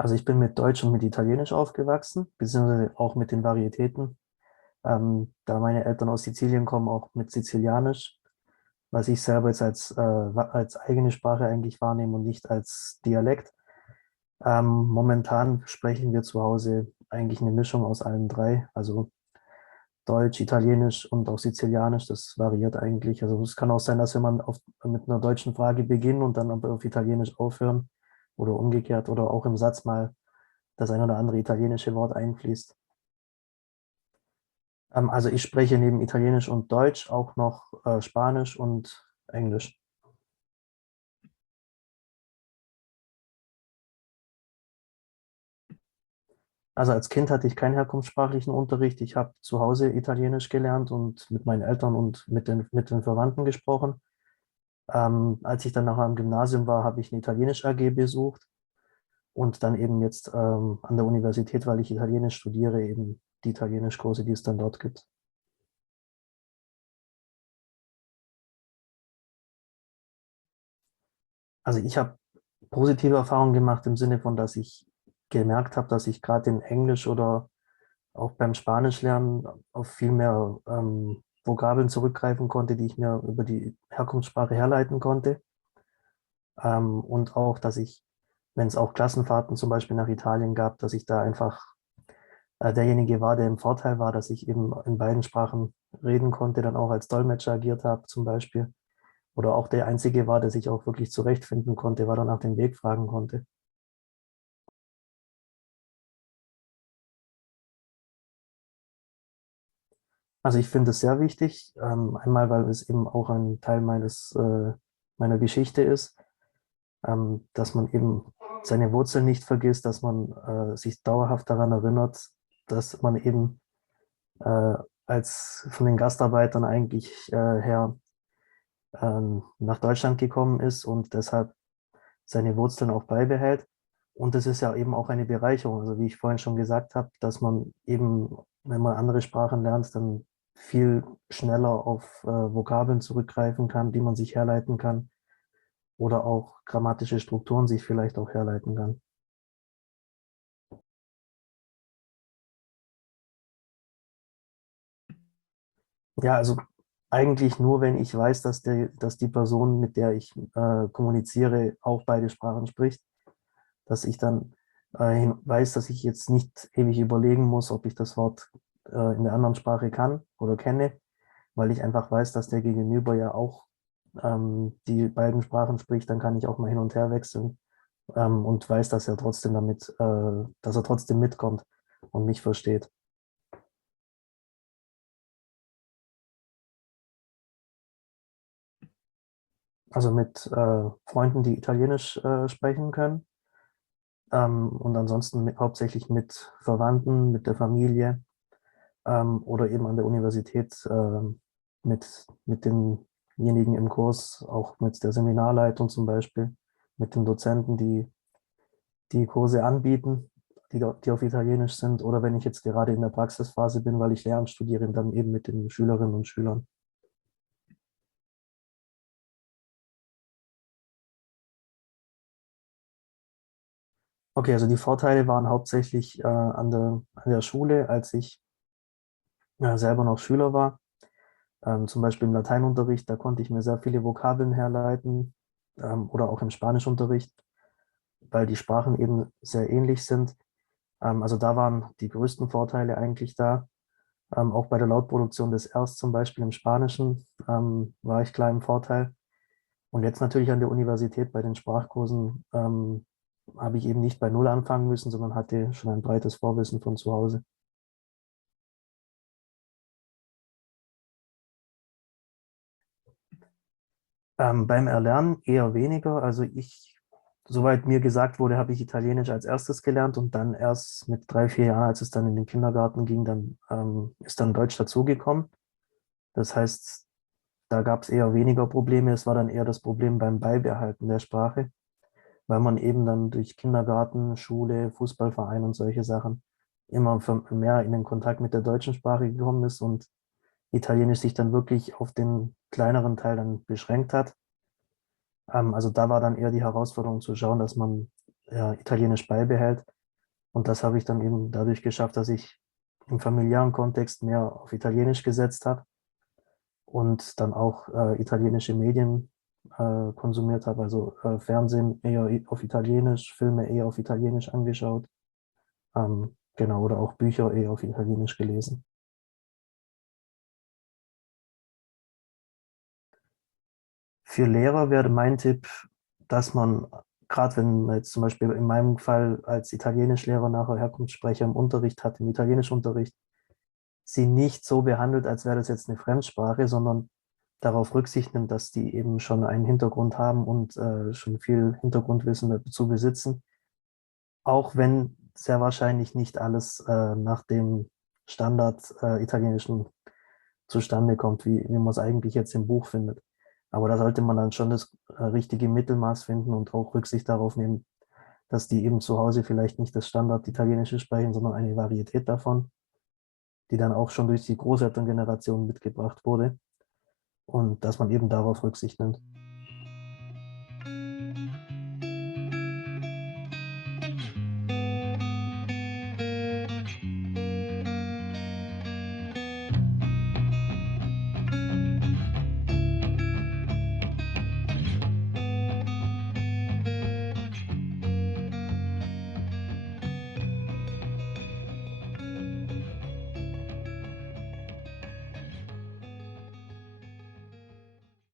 Also ich bin mit Deutsch und mit Italienisch aufgewachsen, beziehungsweise auch mit den Varietäten. Da meine Eltern aus Sizilien kommen, auch mit Sizilianisch, was ich selber jetzt als eigene Sprache eigentlich wahrnehme und nicht als Dialekt. Momentan sprechen wir zu Hause eigentlich eine Mischung aus allen drei, also Deutsch, Italienisch und auch Sizilianisch. Das variiert eigentlich. Also es kann auch sein, dass wir mal mit einer deutschen Frage beginnen und dann aber auf Italienisch aufhören oder umgekehrt oder auch im Satz mal das ein oder andere italienische Wort einfließt. Also ich spreche neben Italienisch und Deutsch auch noch Spanisch und Englisch. Also als Kind hatte ich keinen herkunftssprachlichen Unterricht. Ich habe zu Hause Italienisch gelernt und mit meinen Eltern und mit den Verwandten gesprochen. Als ich dann nachher am Gymnasium war, habe ich eine Italienisch AG besucht und dann eben jetzt an der Universität, weil ich Italienisch studiere, eben die Italienischkurse, die es dann dort gibt. Also ich habe positive Erfahrungen gemacht im Sinne von, dass ich gemerkt habe, dass ich gerade in Englisch oder auch beim Spanischlernen auf viel mehr Vokabeln zurückgreifen konnte, die ich mir über die Herkunftssprache herleiten konnte. Und auch, dass ich, wenn es auch Klassenfahrten zum Beispiel nach Italien gab, dass ich da einfach derjenige war, der im Vorteil war, dass ich eben in beiden Sprachen reden konnte, dann auch als Dolmetscher agiert habe zum Beispiel. Oder auch der Einzige war, der sich auch wirklich zurechtfinden konnte, weil er nach dem Weg fragen konnte. Also ich finde es sehr wichtig, einmal weil es eben auch ein Teil meiner Geschichte ist, dass man eben seine Wurzeln nicht vergisst, dass man sich dauerhaft daran erinnert, dass man eben äh, als von den Gastarbeitern eigentlich her nach Deutschland gekommen ist und deshalb seine Wurzeln auch beibehält. Und es ist ja eben auch eine Bereicherung. Also wie ich vorhin schon gesagt habe, dass man eben, wenn man andere Sprachen lernt, dann viel schneller auf Vokabeln zurückgreifen kann, die man sich herleiten kann oder auch grammatische Strukturen sich vielleicht auch herleiten kann. Ja, also eigentlich nur, wenn ich weiß, dass die Person, mit der ich kommuniziere, auch beide Sprachen spricht, dass ich dann weiß, dass ich jetzt nicht ewig überlegen muss, ob ich das Wort in der anderen Sprache kann oder kenne, weil ich einfach weiß, dass der Gegenüber ja auch die beiden Sprachen spricht, dann kann ich auch mal hin und her wechseln und weiß, dass er trotzdem mitkommt und mich versteht. Also mit Freunden, die Italienisch sprechen können und ansonsten hauptsächlich mit Verwandten, mit der Familie oder eben an der Universität mit denjenigen im Kurs, auch mit der Seminarleitung zum Beispiel, mit den Dozenten, die Kurse anbieten, die auf Italienisch sind, oder wenn ich jetzt gerade in der Praxisphase bin, weil ich Lehramt studiere, dann eben mit den Schülerinnen und Schülern. Okay, also die Vorteile waren hauptsächlich an der Schule, als ich selber noch Schüler war. Zum Beispiel im Lateinunterricht, da konnte ich mir sehr viele Vokabeln herleiten oder auch im Spanischunterricht, weil die Sprachen eben sehr ähnlich sind. Also da waren die größten Vorteile eigentlich da. Auch bei der Lautproduktion des Rs zum Beispiel im Spanischen war ich klar im Vorteil. Und jetzt natürlich an der Universität bei den Sprachkursen habe ich eben nicht bei Null anfangen müssen, sondern hatte schon ein breites Vorwissen von zu Hause. Beim Erlernen eher weniger. Soweit mir gesagt wurde, habe ich Italienisch als erstes gelernt und dann erst mit 3, 4 Jahren, als es dann in den Kindergarten ging, dann ist dann Deutsch dazugekommen. Das heißt, da gab es eher weniger Probleme. Es war dann eher das Problem beim Beibehalten der Sprache, weil man eben dann durch Kindergarten, Schule, Fußballverein und solche Sachen immer mehr in den Kontakt mit der deutschen Sprache gekommen ist und Italienisch sich dann wirklich auf den kleineren Teil dann beschränkt hat. Also da war dann eher die Herausforderung zu schauen, dass man ja, Italienisch beibehält. Und das habe ich dann eben dadurch geschafft, dass ich im familiären Kontext mehr auf Italienisch gesetzt habe und dann auch italienische Medien konsumiert habe, also Fernsehen eher auf Italienisch, Filme eher auf Italienisch angeschaut, genau, oder auch Bücher eher auf Italienisch gelesen. Für Lehrer wäre mein Tipp, dass man, gerade wenn man jetzt zum Beispiel in meinem Fall als Italienischlehrer nachher Herkunftssprecher im Unterricht hat, im Italienischunterricht, sie nicht so behandelt, als wäre das jetzt eine Fremdsprache, sondern darauf Rücksicht nimmt, dass die eben schon einen Hintergrund haben und schon viel Hintergrundwissen dazu besitzen, auch wenn sehr wahrscheinlich nicht alles nach dem Standard italienischen zustande kommt, wie man es eigentlich jetzt im Buch findet. Aber da sollte man dann schon das richtige Mittelmaß finden und auch Rücksicht darauf nehmen, dass die eben zu Hause vielleicht nicht das Standard Italienische sprechen, sondern eine Varietät davon, die dann auch schon durch die Großelterngeneration mitgebracht wurde und dass man eben darauf Rücksicht nimmt.